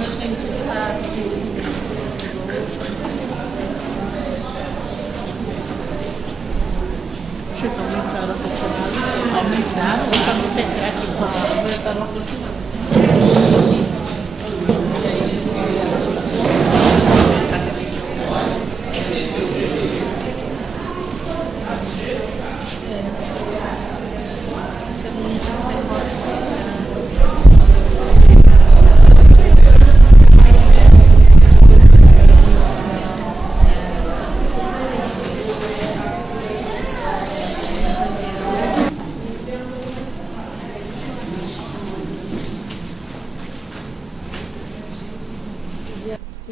quando a gente está assim, Deixa eu aumentar a porção. aumentar, para você ter aqui, aumentar uma coisa.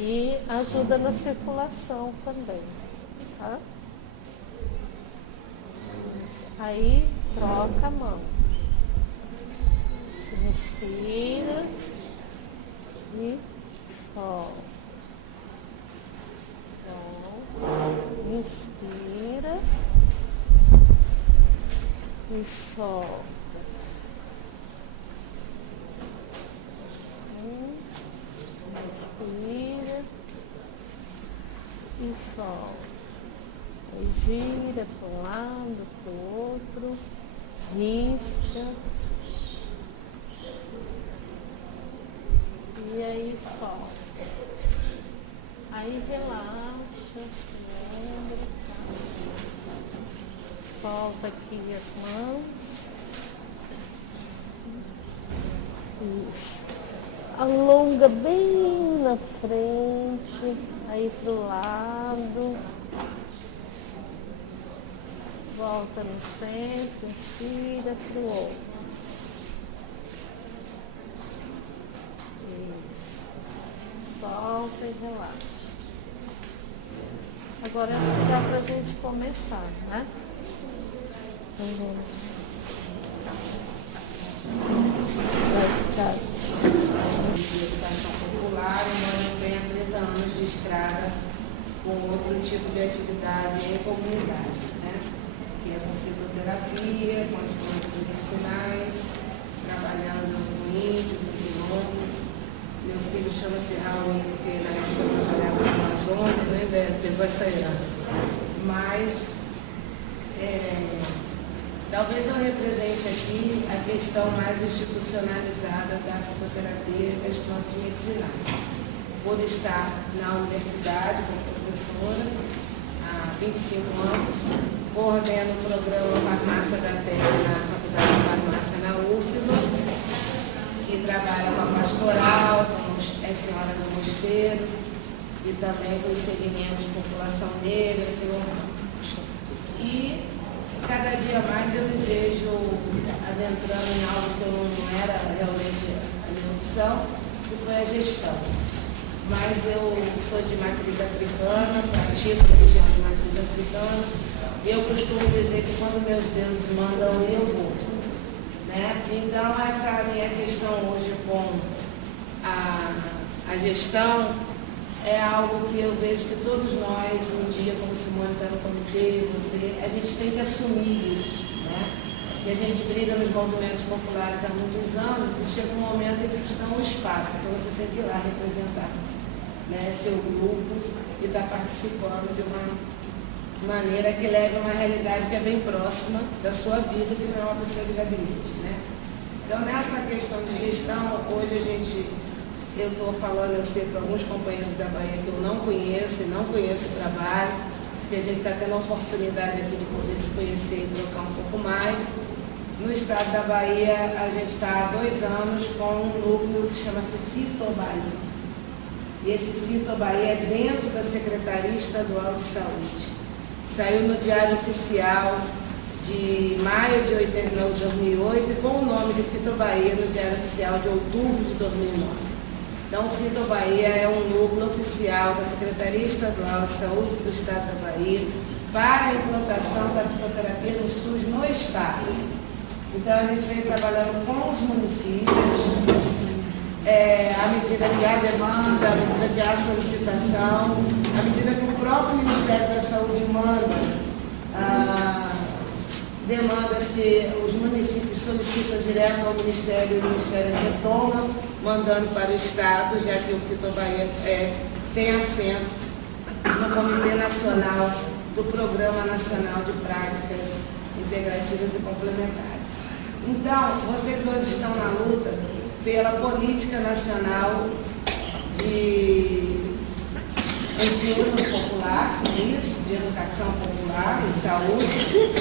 E ajuda na circulação também, tá? Aí troca a mão. Se respira e solta. Então, inspira e solta. Inspira e solta. Aí gira para um lado, para o outro, risca. E aí solta. Aí relaxa o ombro. Solta aqui as mãos. Isso. Alonga bem na frente, aí pro lado, volta no centro, inspira pro outro. Isso. Solta e relaxa. Agora acho que dá pra gente começar, né? Vai ficar. Educação popular, embora eu tenha 30 anos de estrada com outro tipo de atividade em comunidade, né? Que é com fitoterapia, com as plantas medicinais, trabalhando com índios, com quilombos. Meu filho chama-se Raul, porque na época eu trabalhava no Amazonas, né? Pegou essa herança. Mas talvez eu represente aqui a questão mais institucionalizada da fitoterapia e das plantas medicinais. Por estar na universidade como professora há 25 anos, coordeno o programa Farmácia da Terra na Faculdade de Farmácia na UFBA, que trabalha com a pastoral, com a Senhora do Mosteiro e também com os segmentos de população negra, e cada dia mais eu me vejo adentrando em algo que eu não era realmente a minha opção, que foi a gestão. Mas eu sou de matriz africana, pratico a religião de matriz africana, e eu costumo dizer que quando meus deuses mandam, eu vou. Né? Então, essa minha questão hoje com a gestão é algo que eu vejo que todos nós, um dia, como Simone está no comitê, você, a gente tem que assumir isso, né? E a gente briga nos movimentos populares há muitos anos e chega um momento em que está um espaço, então você tem que ir lá representar, né, seu grupo e estar participando de uma maneira que leve a uma realidade que é bem próxima da sua vida, que não é uma pessoa de gabinete, né? Então, nessa questão de gestão, hoje eu estou falando, eu sei, para alguns companheiros da Bahia que eu não conheço e não conheço o trabalho, que a gente está tendo a oportunidade aqui de poder se conhecer e trocar um pouco mais. No estado da Bahia, a gente está há 2 anos com um núcleo que chama-se Fitobaia. E esse Fitobaia é dentro da Secretaria Estadual de Saúde. Saiu no Diário Oficial de maio de 2008 e com o nome de Fitobaia no Diário Oficial de outubro de 2009. Então, o Fitobaia é um núcleo oficial da Secretaria Estadual de Saúde do Estado da Bahia para a implantação da fitoterapia no SUS no Estado. Então, a gente vem trabalhando com os municípios, à medida que há demanda, à medida que há solicitação, à medida que o próprio Ministério da Saúde manda demandas que os municípios solicitam direto ao Ministério e o Ministério retoma. mandando para o Estado, já que o Fitobahia tem assento no Comitê Nacional do Programa Nacional de Práticas Integrativas e Complementares. Então, vocês hoje estão na luta pela Política Nacional de Ensino Popular, isso, de Educação Popular e Saúde,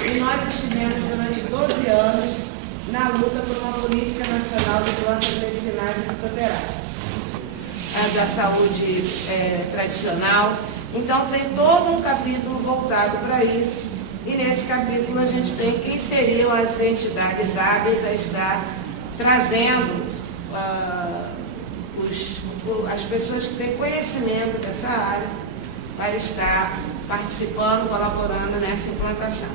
e nós estivemos durante 12 anos na luta por uma política nacional de plantas medicinais e fitoterápicas. A da saúde tradicional. Então, tem todo um capítulo voltado para isso, e nesse capítulo a gente tem quem seriam as entidades hábeis a estar trazendo as pessoas que têm conhecimento dessa área para estar participando, colaborando nessa implantação.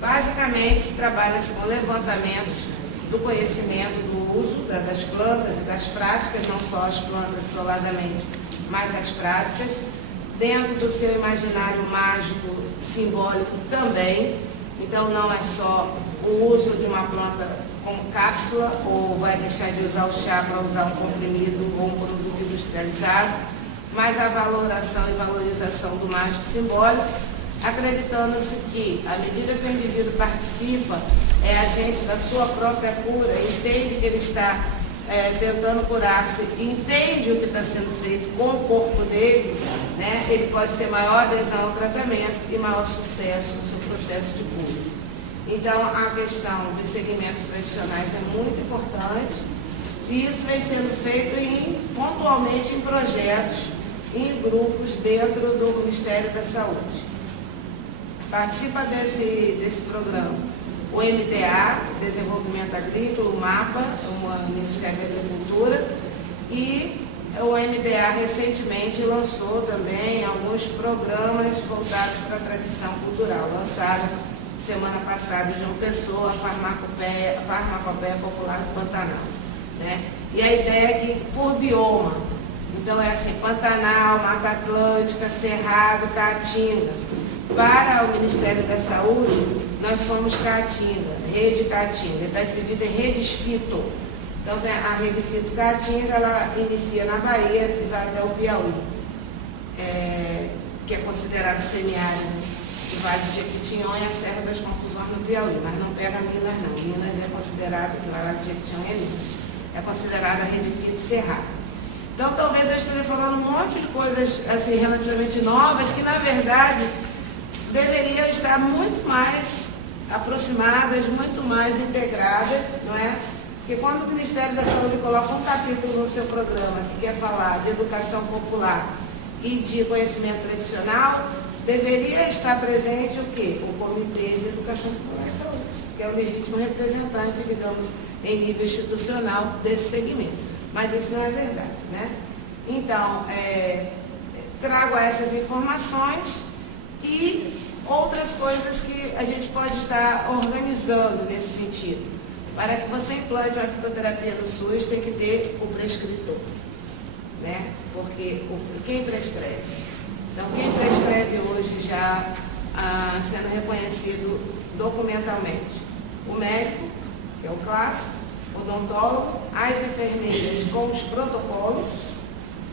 Basicamente, trabalha-se com levantamento do conhecimento do uso das plantas e das práticas, não só as plantas isoladamente, mas as práticas, dentro do seu imaginário mágico, simbólico também. Então, não é só o uso de uma planta como cápsula, ou vai deixar de usar o chá para usar um comprimido ou um produto industrializado, mas a valoração e valorização do mágico simbólico, acreditando-se que, à medida que o indivíduo participa, é agente da sua própria cura, entende que ele está tentando curar-se, entende o que está sendo feito com o corpo dele, né, ele pode ter maior adesão ao tratamento e maior sucesso no seu processo de cura. Então, a questão dos segmentos tradicionais é muito importante, e isso vem sendo feito pontualmente em projetos, em grupos dentro do Ministério da Saúde. Participa desse programa o MDA, Desenvolvimento Agrícola, o MAPA, o Ministério da Agricultura, e o MDA recentemente lançou também alguns programas voltados para a tradição cultural, lançaram semana passada de uma pessoa, a Farmacopeia Popular do Pantanal. Né? E a ideia é que por bioma, então é assim, Pantanal, Mata Atlântica, Cerrado, Caatinga. Para o Ministério da Saúde, nós somos Caatinga, Rede Caatinga, está dividida em redes fito. Então a rede fito Caatinga, ela inicia na Bahia e vai até o Piauí, que é considerado semiárido. O Vale de Jequitinhonha e a Serra das Confusões no Piauí, mas não pega Minas não. Minas é considerado, o Vale de Jequitinhonha é Minas, é considerada a rede fito cerrada. Então talvez eu esteja falando um monte de coisas assim, relativamente novas, que na verdade deveriam estar muito mais aproximadas, muito mais integradas, não é? Porque quando o Ministério da Saúde coloca um capítulo no seu programa que quer falar de educação popular e de conhecimento tradicional, deveria estar presente o quê? O Comitê de Educação Popular e Saúde, que é o legítimo representante, digamos, em nível institucional desse segmento. Mas isso não é verdade, né? Então, trago essas informações e outras coisas que a gente pode estar organizando nesse sentido. Para que você implante uma fitoterapia no SUS, tem que ter o prescritor, né? Porque quem prescreve? Então, quem prescreve hoje já sendo reconhecido documentalmente? O médico, que é o clássico, o odontólogo, as enfermeiras com os protocolos,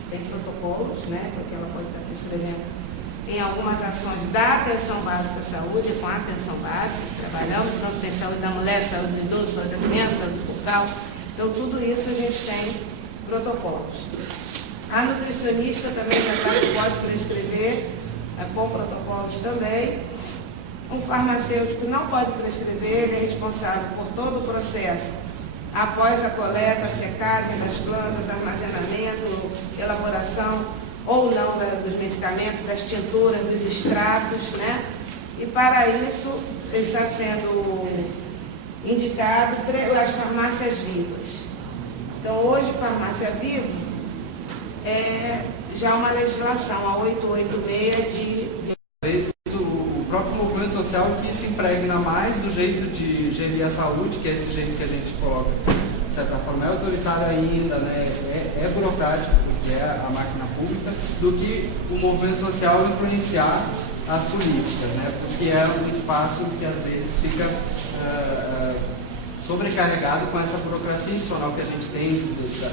tem protocolos, né? Porque ela pode estar prescrevendo em algumas ações da atenção básica à saúde, com a atenção básica, trabalhamos, então tem saúde da mulher, saúde do idoso, saúde da criança, saúde bucal. Então, tudo isso a gente tem protocolos. A nutricionista também já pode prescrever, com protocolos também. Um farmacêutico não pode prescrever, ele é responsável por todo o processo, após a coleta, a secagem das plantas, armazenamento, elaboração ou não dos medicamentos, das tinturas, dos extratos, né? E para isso está sendo indicado as farmácias vivas. Então, hoje, farmácia viva é já uma legislação, a 886 de... Às vezes, o próprio movimento social que se impregna mais do jeito de gerir a saúde, que é esse jeito que a gente coloca, de certa forma, é autoritário ainda, né? É burocrático, que é a máquina pública, do que o movimento social influenciar as políticas, né? Porque é um espaço que às vezes fica sobrecarregado com essa burocracia institucional que a gente tem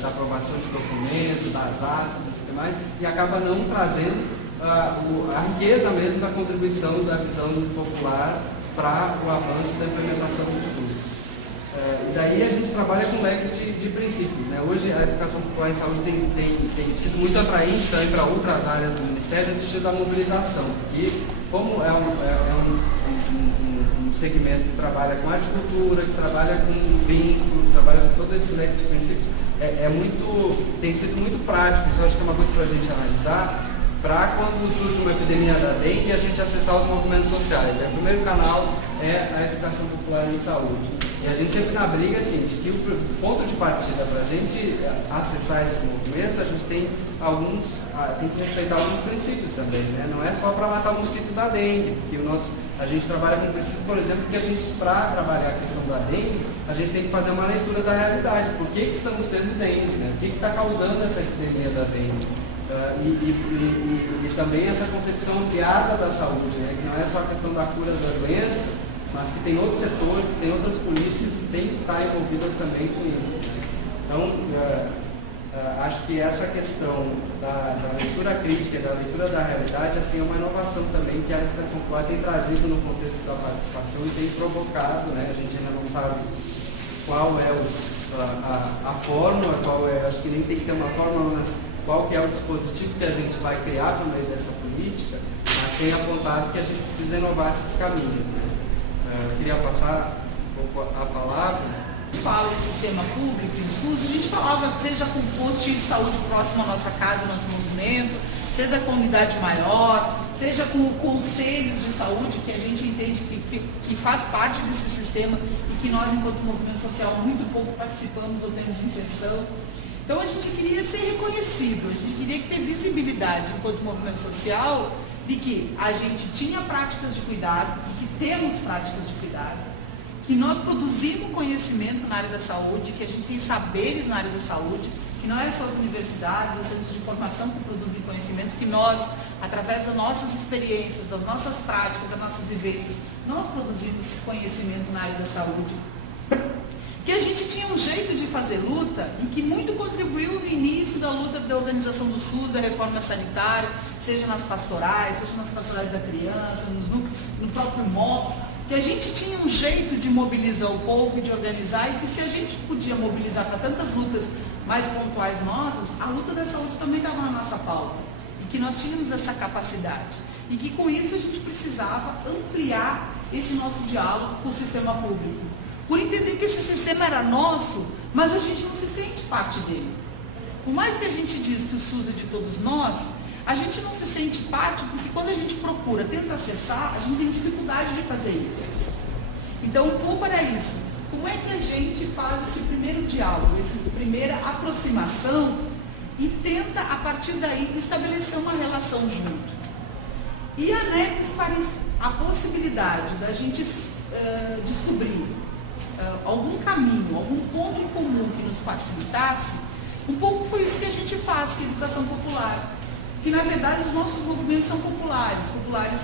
da aprovação de documentos, das atas e tudo mais, e acaba não trazendo a riqueza mesmo da contribuição da visão popular para o avanço da implementação do estudo. E daí a gente trabalha com um leque de princípios, né? Hoje a educação popular em saúde tem sido muito atraente também para outras áreas do Ministério, no sentido da mobilização, porque como é um segmento que trabalha com agricultura, que trabalha com vínculo, que trabalha com todo esse leque de princípios, tem sido muito prático. Isso eu acho que é uma coisa para a gente analisar, para quando surge uma epidemia da dengue, a gente acessar os movimentos sociais. O primeiro canal é a educação popular em saúde. E a gente sempre na briga, assim, de que o ponto de partida para a gente acessar esses movimentos, a gente tem que respeitar alguns princípios também, né? Não é só para matar o mosquito da dengue, porque a gente trabalha com princípios, por exemplo, que para trabalhar a questão da dengue, a gente tem que fazer uma leitura da realidade. Por que estamos tendo dengue, né? O que está causando essa epidemia da dengue? E também essa concepção ampliada da saúde, né? Que não é só a questão da cura da doença, mas que tem outros setores, que tem outras políticas que têm que estar envolvidas também com isso. Então, acho que essa questão da leitura crítica e da leitura da realidade assim, é uma inovação também que a educação popular tem trazido no contexto da participação e tem provocado, né? A gente ainda não sabe qual é a fórmula, acho que nem tem que ter uma fórmula, mas qual que é o dispositivo que a gente vai criar por meio dessa política, mas tem apontado que a gente precisa inovar esses caminhos, né? Queria passar um pouco a palavra. Fala em sistema público, em SUS, a gente falava, seja com posto de saúde próximo à nossa casa, ao nosso movimento, seja com unidade maior, seja com conselhos de saúde, que a gente entende que faz parte desse sistema e que nós, enquanto movimento social, muito pouco participamos ou temos inserção. Então a gente queria ser reconhecido, a gente queria ter visibilidade enquanto movimento social de que a gente tinha práticas de cuidado, e que temos práticas de cuidado, que nós produzimos conhecimento na área da saúde, que a gente tem saberes na área da saúde, que não é só as universidades, os centros de formação que produzem conhecimento, que nós, através das nossas experiências, das nossas práticas, das nossas vivências, nós produzimos conhecimento na área da saúde. Que a gente tinha um jeito de fazer luta e que muito contribuiu no início da luta da organização do SUS, da reforma sanitária, seja nas pastorais, seja nas pastorais da criança, no próprio MOPS, que a gente tinha um jeito de mobilizar o povo e de organizar, e que se a gente podia mobilizar para tantas lutas mais pontuais nossas, a luta da saúde também estava na nossa pauta, e que nós tínhamos essa capacidade, e que com isso a gente precisava ampliar esse nosso diálogo com o sistema público, por entender que esse sistema era nosso, mas a gente não se sente parte dele. Por mais que a gente diz que o SUS é de todos nós, a gente não se sente parte, porque quando a gente procura, tenta acessar, a gente tem dificuldade de fazer isso. Então, o pouco era isso. Como é que a gente faz esse primeiro diálogo, essa primeira aproximação e tenta, a partir daí, estabelecer uma relação junto? E a NEPES parece a possibilidade da gente descobrir algum caminho, algum ponto em comum que nos facilitasse, um pouco foi isso que a gente faz, que é a educação popular. Que na verdade os nossos movimentos são populares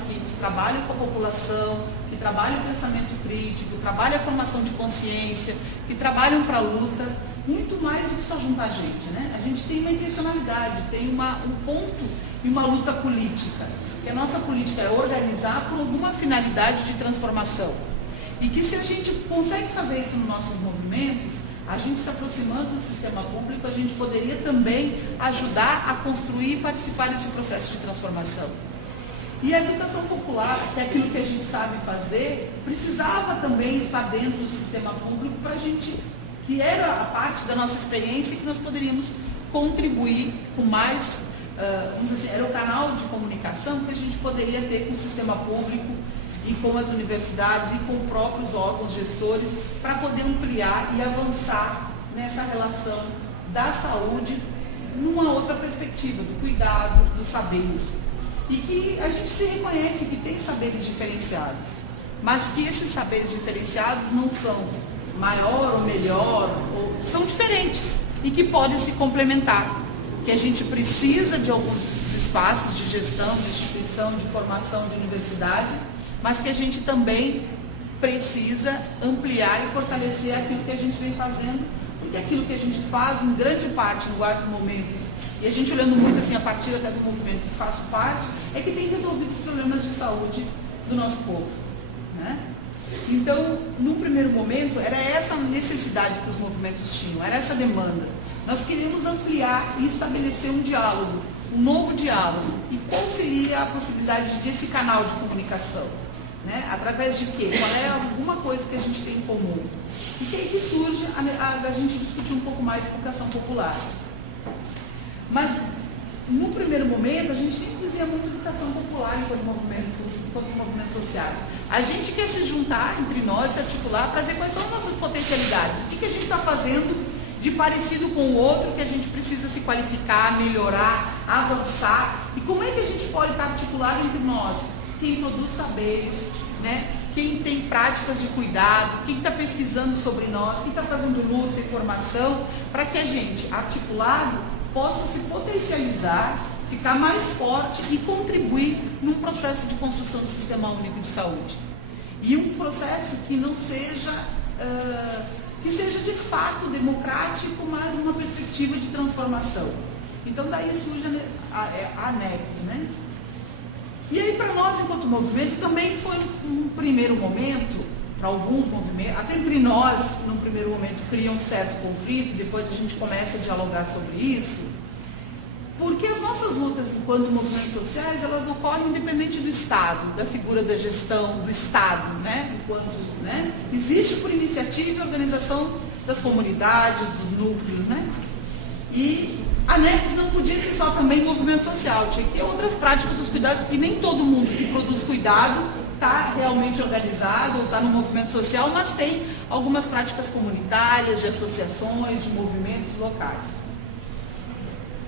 que trabalham com a população, que trabalham o pensamento crítico, trabalham a formação de consciência, que trabalham para a luta, muito mais do que só juntar gente, né? A gente tem uma intencionalidade, tem um ponto e uma luta política, que a nossa política é organizar por alguma finalidade de transformação. E que se a gente consegue fazer isso nos nossos movimentos, a gente se aproximando do sistema público, a gente poderia também ajudar a construir e participar desse processo de transformação. E a educação popular, que é aquilo que a gente sabe fazer, precisava também estar dentro do sistema público para a gente, que era a parte da nossa experiência, que nós poderíamos contribuir com mais, vamos dizer assim, era o canal de comunicação que a gente poderia ter com o sistema público, e com as universidades e com próprios órgãos gestores, para poder ampliar e avançar nessa relação da saúde numa outra perspectiva, do cuidado, dos saberes. E que a gente se reconhece que tem saberes diferenciados, mas que esses saberes diferenciados não são maior ou melhor, são diferentes e que podem se complementar. Que a gente precisa de alguns espaços de gestão, de instituição, de formação, de universidade, mas que a gente também precisa ampliar e fortalecer aquilo que a gente vem fazendo, porque aquilo que a gente faz, em grande parte, no Guarda Momentos, e a gente olhando muito assim a partir até do movimento que faço parte, é que tem resolvido os problemas de saúde do nosso povo, né? Então, no primeiro momento, era essa necessidade que os movimentos tinham, era essa demanda. Nós queríamos ampliar e estabelecer um diálogo, um novo diálogo. E qual seria a possibilidade desse canal de comunicação? Né? Através de quê? Qual é alguma coisa que a gente tem em comum? E que aí que surge a gente discutir um pouco mais de educação popular. Mas, no primeiro momento, a gente nem dizia muito educação popular enquanto movimentos sociais. A gente quer se juntar entre nós, se articular, para ver quais são as nossas potencialidades. O que a gente está fazendo de parecido com o outro, que a gente precisa se qualificar, melhorar, avançar. E como é que a gente pode estar articulado entre nós? Quem produz saberes, né? Quem tem práticas de cuidado, quem está pesquisando sobre nós, quem está fazendo luta e formação, para que a gente, articulado, possa se potencializar, ficar mais forte e contribuir num processo de construção do Sistema Único de Saúde. E um processo que não seja, que seja de fato democrático, mas uma perspectiva de transformação. Então daí surge a ANEPS, né? E aí para nós, enquanto movimento, também foi um primeiro momento, para alguns movimentos, até entre nós, num primeiro momento, cria um certo conflito, depois a gente começa a dialogar sobre isso, porque as nossas lutas enquanto movimentos sociais, elas ocorrem independente do Estado, da figura da gestão do Estado, né? Enquanto, né? Existe por iniciativa a organização das comunidades, dos núcleos, né? E a ANEPS não podia ser só também movimento social, tinha que ter outras práticas dos cuidados, porque nem todo mundo que produz cuidado está realmente organizado ou está no movimento social, mas tem algumas práticas comunitárias, de associações, de movimentos locais.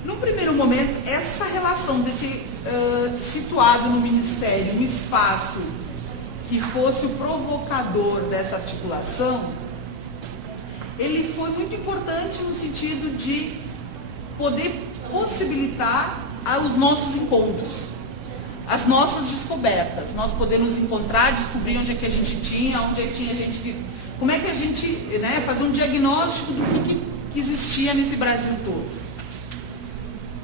No primeiro momento, essa relação de ter situado no Ministério um espaço que fosse o provocador dessa articulação, ele foi muito importante no sentido de poder possibilitar os nossos encontros, as nossas descobertas, nós podermos encontrar, descobrir onde é que a gente tinha, onde é que tinha gente, como é que a gente, né, fazer um diagnóstico do que existia nesse Brasil todo.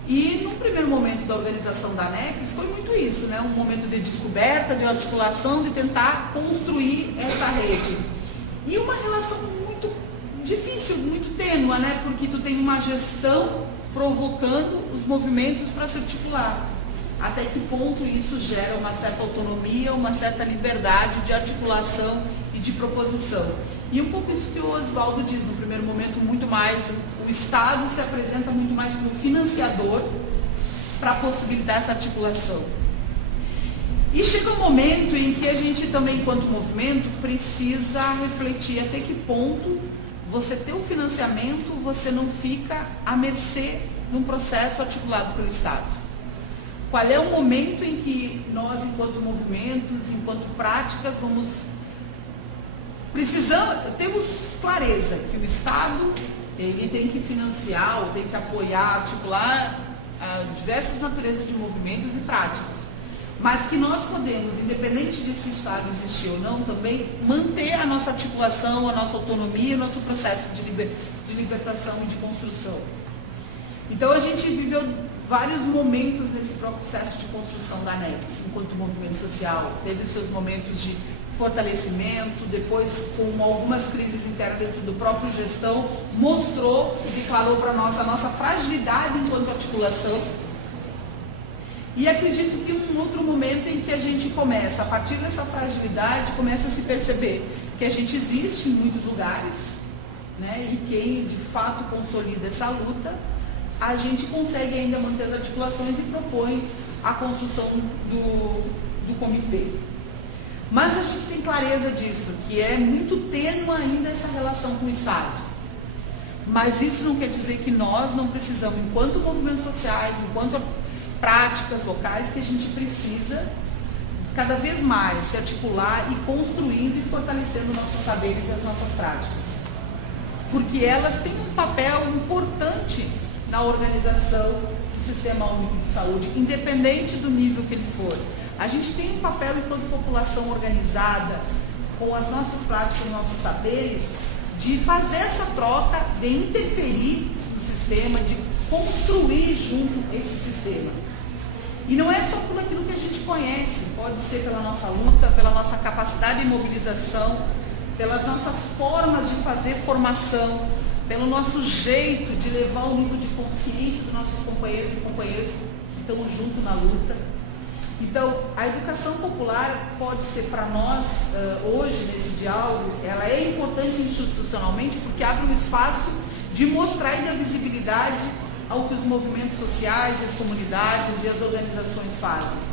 E no primeiro momento da organização da ANEPS foi muito isso, né, um momento de descoberta, de articulação, de tentar construir essa rede. E uma relação muito difícil, muito tênua, né, porque tu tem uma gestão provocando os movimentos para se articular. Até que ponto isso gera uma certa autonomia, uma certa liberdade de articulação e de proposição. E um pouco isso que o Oswaldo diz, no primeiro momento, muito mais, o Estado se apresenta muito mais como financiador para possibilitar essa articulação. E chega um momento em que a gente também, enquanto movimento, precisa refletir até que ponto você ter o financiamento, você não fica à mercê num processo articulado pelo Estado. Qual é o momento em que nós, enquanto movimentos, enquanto práticas, temos clareza que o Estado, ele tem que financiar, ou tem que apoiar, articular diversas naturezas de movimentos e práticas. Mas que nós podemos, independente de se o Estado existir ou não, também manter a nossa articulação, a nossa autonomia, o nosso processo de libertação e de construção. Então a gente viveu vários momentos nesse processo de construção da ANEPS, enquanto movimento social. Teve os seus momentos de fortalecimento, depois com algumas crises internas dentro do próprio gestão, mostrou e declarou para nós a nossa fragilidade enquanto articulação. E acredito que um outro momento em que a gente começa, a partir dessa fragilidade, começa a se perceber que a gente existe em muitos lugares, né? E quem de fato consolida essa luta, a gente consegue ainda manter as articulações e propõe a construção do comitê. Mas a gente tem clareza disso, que é muito tênue ainda essa relação com o Estado. Mas isso não quer dizer que nós não precisamos, enquanto movimentos sociais, enquanto práticas locais, que a gente precisa cada vez mais se articular e construindo e fortalecendo nossos saberes e as nossas práticas. Porque elas têm um papel importante na organização do Sistema Único de Saúde, independente do nível que ele for. A gente tem um papel enquanto população organizada, com as nossas práticas, nossos saberes, de fazer essa troca, de interferir no sistema, de construir junto esse sistema. E não é só por aquilo que a gente conhece, pode ser pela nossa luta, pela nossa capacidade de mobilização, pelas nossas formas de fazer formação, pelo nosso jeito de levar o nível de consciência dos nossos companheiros e companheiras que estão junto na luta. Então, a educação popular pode ser para nós, hoje, nesse diálogo, ela é importante institucionalmente porque abre um espaço de mostrar e dar visibilidade ao que os movimentos sociais, as comunidades e as organizações fazem.